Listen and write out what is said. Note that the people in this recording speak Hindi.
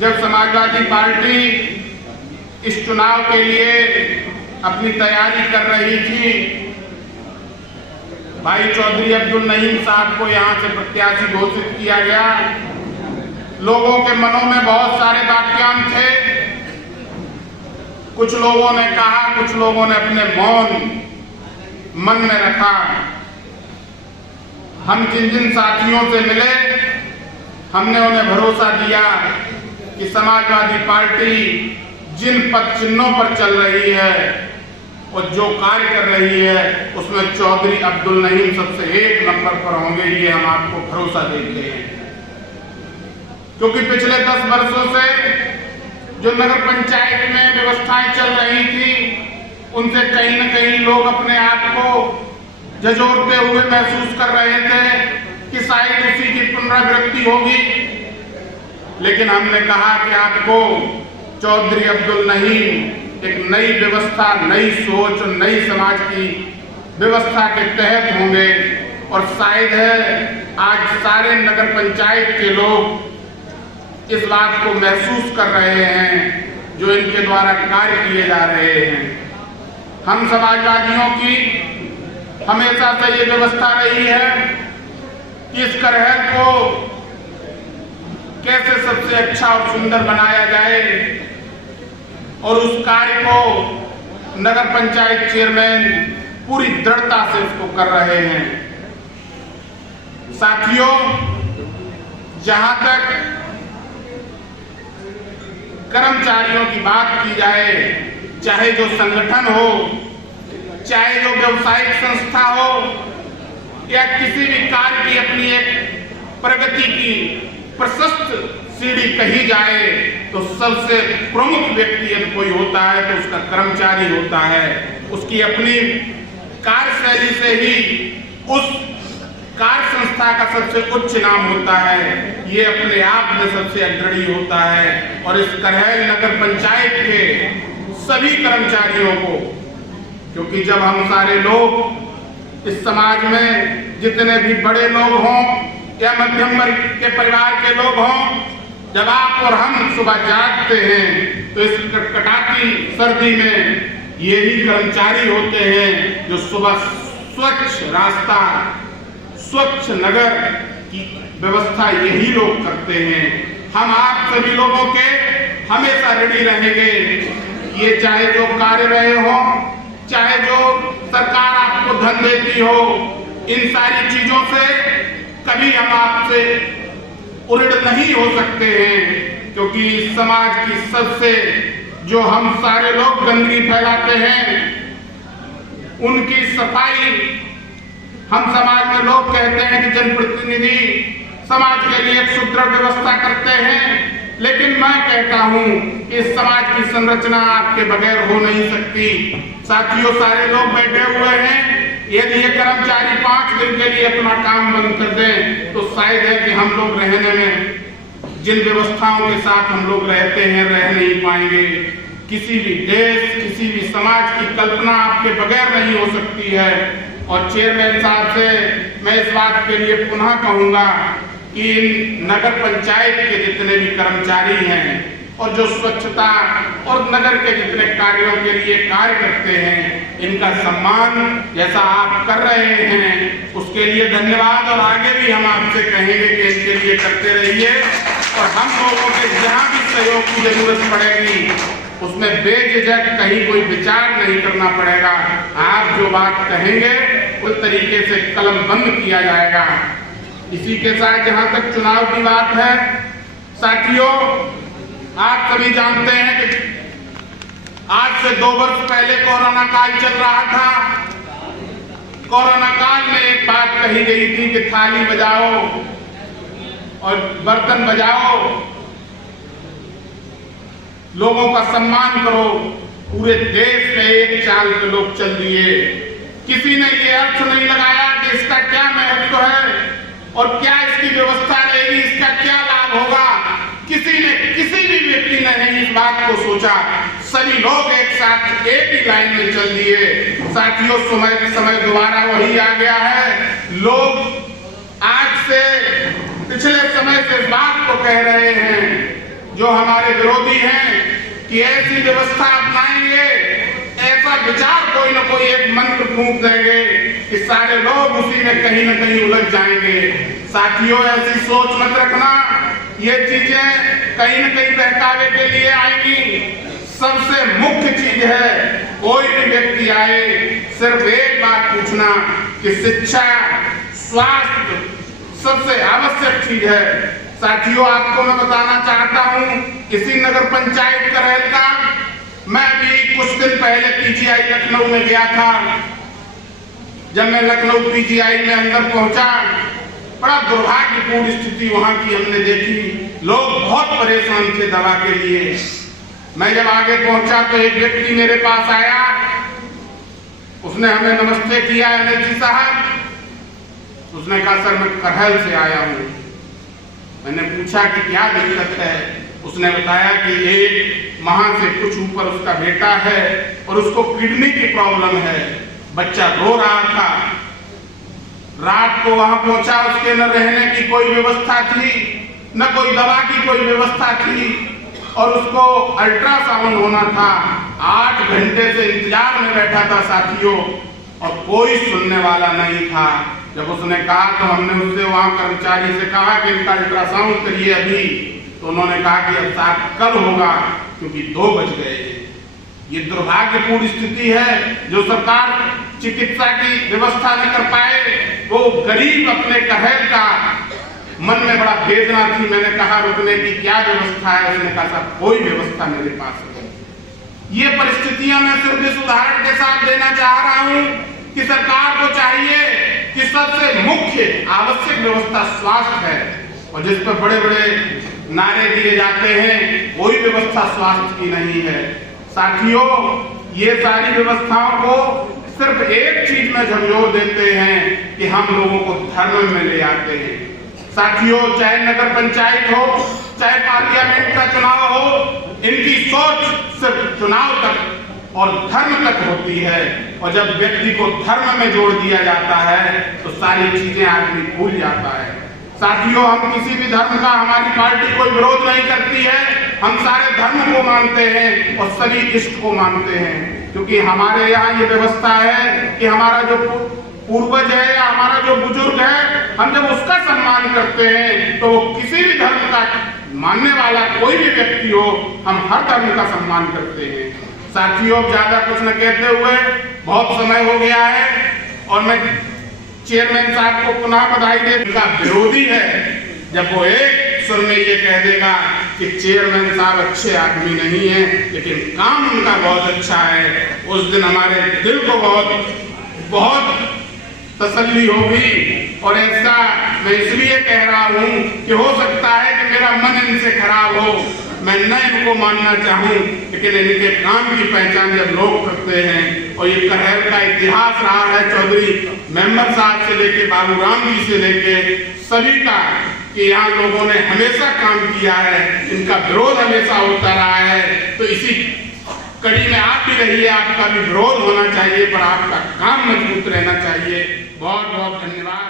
जब समाजवादी पार्टी इस चुनाव के लिए अपनी तैयारी कर रही थी, भाई चौधरी अब्दुल नईम साहब को यहां से प्रत्याशी घोषित किया गया। लोगों के मनों में बहुत सारे वाक्यांश थे। कुछ लोगों ने कहा, कुछ लोगों ने अपने मौन मन में रखा। हम जिन जिन साथियों से मिले, हमने उन्हें भरोसा दिया कि समाजवादी पार्टी जिन पद चिन्हों पर चल रही है और जो कार्य कर रही है, उसमें चौधरी अब्दुल नईम सबसे एक नंबर पर होंगे, ये हम आपको भरोसा देते हैं। क्योंकि पिछले 10 वर्षों से जो नगर पंचायत में व्यवस्थाएं चल रही थी, उनसे कहीं न कहीं लोग अपने आप को झंझोड़ते हुए महसूस कर रहे थे कि शायद उसी की पुनरावृत्ति होगी। लेकिन हमने कहा कि आपको चौधरी अब्दुल नईम एक नई व्यवस्था, नई सोच और नई समाज की व्यवस्था के तहत होंगे। और शायद है आज सारे नगर पंचायत के लोग इस बात को महसूस कर रहे हैं जो इनके द्वारा कार्य किए जा रहे हैं। हम समाजवादियों की हमेशा से ये व्यवस्था रही है कि इस करहल को कैसे सबसे अच्छा और सुंदर बनाया जाए, और उस कार्य को नगर पंचायत चेयरमैन पूरी दृढ़ता से उसको कर रहे हैं। साथियों, जहां तक कर्मचारियों की बात की जाए, चाहे जो संगठन हो, चाहे जो व्यवसायिक संस्था हो, या किसी भी कार्य की अपनी एक प्रगति की प्रशस्त सीढ़ी कही जाए, तो सबसे प्रमुख व्यक्ति यदि कोई होता है तो उसका कर्मचारी होता है। उसकी अपनी कार्यशैली से ही उस कार्य संस्था का सबसे उच्च नाम होता है, ये अपने आप में सबसे अग्रणी होता है। और इस करहल नगर पंचायत के सभी कर्मचारियों को, क्योंकि जब हम सारे लोग इस समाज में जितने भी बड़े लोग हों या मध्यम वर्ग के परिवार के लोग हों, जब आप और हम सुबह जागते हैं तो इस कटकटाती सर्दी में यही कर्मचारी होते हैं जो सुबह स्वच्छ रास्ता, स्वच्छ नगर की व्यवस्था यही लोग करते हैं। हम आप सभी लोगों के हमेशा ऋणी रहेंगे। ये चाहे जो कार्य रहे हो, चाहे जो सरकार आपको धन देती हो, इन सारी चीजों से कभी हम आपसे उऋण नहीं हो सकते हैं। क्योंकि समाज की सबसे जो हम सारे लोग गंदगी फैलाते हैं, उनकी सफाई हम समाज में लोग कहते हैं कि जनप्रतिनिधि समाज के लिए एक सुदृढ़ व्यवस्था करते हैं, लेकिन मैं कहता हूं कि इस समाज की संरचना आपके बगैर हो नहीं सकती। साथियों, सारे लोग बैठे हुए हैं, यदि ये कर्मचारी 5 दिन के लिए अपना काम बंद कर दें तो शायद है कि हम लोग रहने में, जिन व्यवस्थाओं के साथ हम लोग रहते हैं, रह नहीं पाएंगे। किसी भी देश, किसी भी समाज की कल्पना आपके बगैर नहीं हो सकती है। और चेयरमैन साहब से मैं इस बात के लिए पुनः कहूंगा कि नगर पंचायत के जितने भी कर्मचारी हैं और जो स्वच्छता और नगर के जितने कार्यों के लिए कार्य करते हैं, इनका सम्मान जैसा आप कर रहे हैं उसके लिए धन्यवाद। और आगे भी हम आपसे कहेंगे कि इसके लिए करते रहिए। और हम लोगों के जहां भी सहयोग की जरूरत पड़ेगी उसमें बेझिझक कहीं कोई विचार नहीं करना पड़ेगा। आप जो बात कहेंगे उस तरीके से कलम बंद किया जाएगा। इसी के साथ जहां तक चुनाव की बात है, साथियों, आप सभी जानते हैं कि आज से 2 वर्ष पहले कोरोना काल चल रहा था। कोरोना काल में एक बात कही गई थी कि थाली बजाओ और बर्तन बजाओ, लोगों का सम्मान करो। पूरे देश में एक चाल पे लोग चल दिए। किसी ने ये अर्थ नहीं लगाया कि इसका क्या महत्व है और क्या इसकी व्यवस्था रहेगी, इसका क्या लाभ होगा। किसी भी व्यक्ति ने नहीं इस बात को सोचा। सभी लोग एक साथ एक ही लाइन में चल दिए। साथियों, समय दोबारा वही आ गया है। लोग आज से पिछले समय से इस बात को कह रहे हैं, जो हमारे विरोधी हैं कि ऐसी व्यवस्था अपनाएंगे, ऐसा विचार कोई ना कोई एक मंत्र फूंक देंगे कि सारे लोग उसी में कहीं ना कहीं उलझ जाएंगे। साथियों, ऐसी सोच मत रखना, ये चीजें कहीं ना कहीं बहकावे के लिए आएंगी। सबसे मुख्य चीज है, कोई भी व्यक्ति आए सिर्फ एक बात पूछना कि शिक्षा, स्वास्थ्य सबसे आवश्यक चीज है। साथियों, आपको मैं बताना चाहता हूं, इसी नगर पंचायत करहल का मैं भी कुछ दिन पहले पीजीआई लखनऊ में गया था। जब मैं लखनऊ पीजीआई में अंदर पहुंचा, बड़ा दुर्भाग्यपूर्ण स्थिति वहां की हमने देखी। लोग बहुत परेशान थे दवा के लिए। मैं जब आगे पहुंचा तो एक व्यक्ति मेरे पास आया, उसने हमें नमस्ते किया, एनर्जी साहब। उसने कहा, सर मैं करहल से आया हूं। मैंने पूछा कि क्या दिक्कत है। उसने बताया कि एक वहां से कुछ ऊपर उसका बेटा है और उसको किडनी की प्रॉब्लम है। बच्चा रो रहा था। रात को वहां पहुंचा, उसके न रहने की कोई व्यवस्था थी, न कोई दवा की कोई व्यवस्था थी, और उसको अल्ट्रासाउंड होना था। 8 घंटे से इंतजार में बैठा था साथियों, और कोई सुनने वाला नहीं था। जब उसने कहा तो हमने उससे, वहां कर्मचारी से कहा कि इनका अल्ट्रासाउंड करिए अभी। तो उन्होंने कहा कि अब साहब कल होगा, क्योंकि 2 बज गए। ये दुर्भाग्यपूर्ण स्थिति है। जो सरकार चिकित्सा की व्यवस्था न कर पाए, वो गरीब अपने कहल का मन में बड़ा वेदना थी। मैंने कहा, रुकने की क्या व्यवस्था है? उसने कहा, साहब कोई व्यवस्था मेरे पास नहीं। ये परिस्थितियां मैं सिर्फ इस उदाहरण के साथ देना चाह रहा हूं कि सरकार को चाहिए कि सबसे मुख्य आवश्यक व्यवस्था स्वास्थ्य है, और जिस पर बड़े बड़े नारे दिए जाते हैं, कोई व्यवस्था स्वास्थ्य की नहीं है। साथियों, ये सारी व्यवस्थाओं को सिर्फ एक चीज में झकझोर देते हैं कि हम लोगों को धर्म में ले आते हैं। साथियों, चाहे नगर पंचायत हो, चाहे पार्लियामेंट का चुनाव हो, इनकी सोच सिर्फ चुनाव तक और धर्म तक होती है। और जब व्यक्ति को धर्म में जोड़ दिया जाता है तो सारी चीजें आदमी भूल जाता है। साथियों, हम किसी भी धर्म का, हमारी पार्टी कोई विरोध नहीं करती है। हम सारे धर्म को मानते हैं और सभी इष्ट को मानते हैं, क्योंकि हमारे यहाँ ये व्यवस्था है कि हमारा जो पूर्वज है या हमारा जो बुजुर्ग है, हम जब उसका सम्मान करते हैं तो वो किसी भी धर्म का मानने वाला कोई भी व्यक्ति हो, हम हर धर्म का सम्मान करते हैं। साथियों, ज्यादा कुछ न कहते हुए, बहुत समय हो गया है और मैं चेयरमैन साहब को पुनः बधाई दे। उनका विरोधी है जब वो एक सुर में ये कह देगा कि चेयरमैन साहब अच्छे आदमी नहीं है, लेकिन काम उनका बहुत अच्छा है। उस दिन हमारे दिल को बहुत तसल्ली होगी। और ऐसा मैं इसलिए कह रहा हूं कि हो सकता है कि मेरा मन इनसे खराब हो, मैं न इनको मानना चाहूं, लेकिन इनके काम की पहचान जब लोग करते हैं। और ये करहल का इतिहास रहा है चौधरी मेंबर साहब से लेके बाबूराम जी से लेके सभी का, कि यहाँ लोगों ने हमेशा काम किया है, इनका विरोध हमेशा होता रहा है। तो इसी कड़ी में आप भी रहिए, आपका भी विरोध होना चाहिए, पर आपका काम मजबूत रहना चाहिए। बहुत बहुत धन्यवाद।